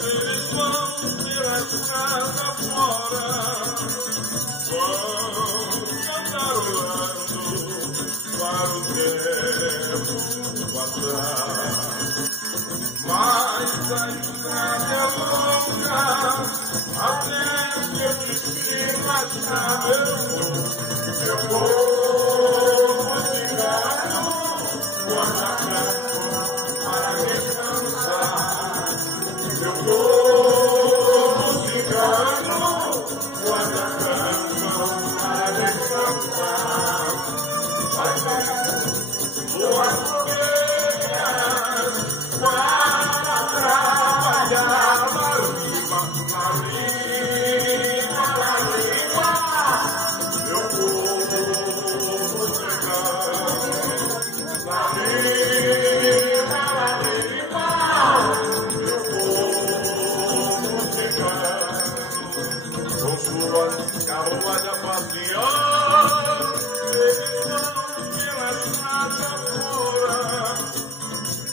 Eles vão tirar estrada fora, vão cantarolando para o tempo passar. Mas a estrada é longa, até que eu destino achar. Eu vou cigano, guardar para descansar. Eu vou cigano, guardar para descansar. Boas fogueiras para trabalhar na rima. Eu vou cigano, na rima. Suas carruagens passeando, eles vão pela estrada fora,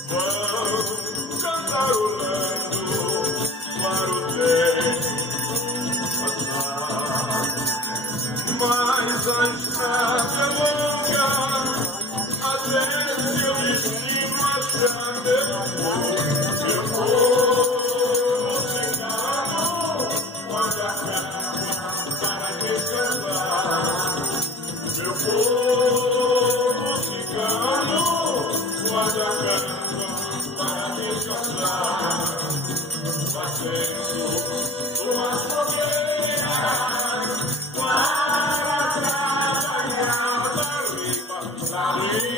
vão cantarolando para o tempo passar. Mas a estrada é longa, até seu destino achar. Eu vou cigano, guardar para descansar. Meu povo cigano, guardando para descansar. Fazendo suas fogueiras para trabalhar na riba.